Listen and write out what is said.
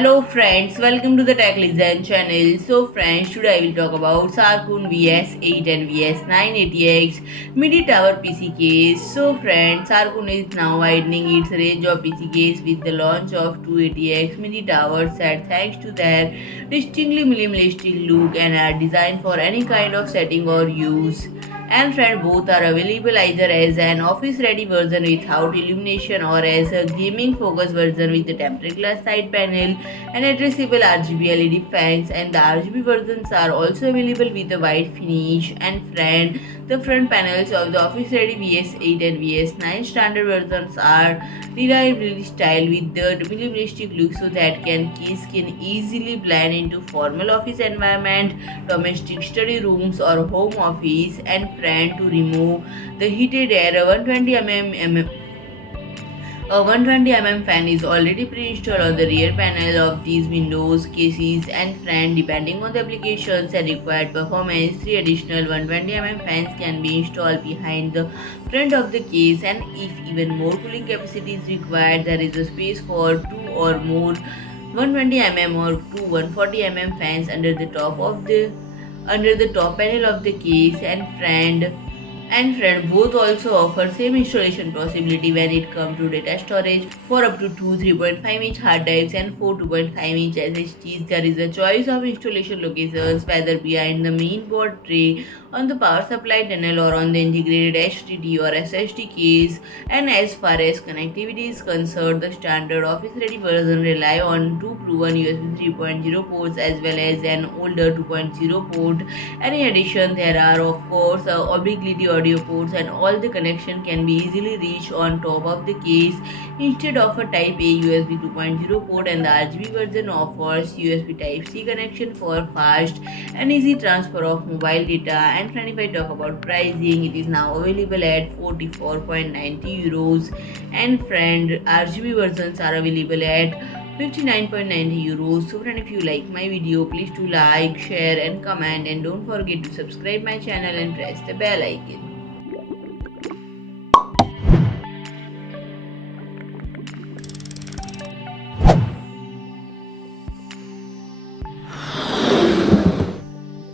Hello friends, welcome to the Tech Listen channel. So friends, today I will talk about Sharkoon VS8 and VS9 ATX midi tower PC case. So friends, Sharkoon is now widening its range of PC case with the launch of two ATX midi tower sets thanks to their distinctly minimalistic look and are designed for any kind of setting or use. And friend, both are available either as an office ready version without illumination or as a gaming focused version with a tempered glass side panel and addressable RGB LED fans, and the RGB versions are also available with a white finish. And friend, the front panels of the office ready VS8 and VS9 standard versions are reliably styled with the minimalistic look so that keys can easily blend into formal office environment, domestic study rooms or home office. And friend, to remove the heated air, a 120 mm fan is already pre-installed on the rear panel of these windows cases. And friend, depending on the applications and required performance, 3 additional 120 mm fans can be installed behind the front of the case. And if even more cooling capacity is required, there is a space for 2 or more 120 mm or two 140 mm fans under the top panel of the case. And friend, both also offer same installation possibility when it comes to data storage for up to two 3.5-inch hard drives and four 2.5-inch SSDs. There is a choice of installation locations, whether behind the main board tray, on the power supply tunnel, or on the integrated HDD or SSD case. And as far as connectivity is concerned, the standard office-ready version rely on two proven USB 3.0 ports as well as an older 2.0 port. In addition, there are of course obligatory audio ports, and all the connection can be easily reached on top of the case instead of a Type A USB 2.0 port. And the RGB version offers USB Type C connection for fast and easy transfer of mobile data. And friend, if I talk about pricing, it is now available at 44.90 euros. And friend, RGB versions are available at 59.90 euros. So friend, if you like my video, please do like, share and comment, and don't forget to subscribe my channel and press the bell icon.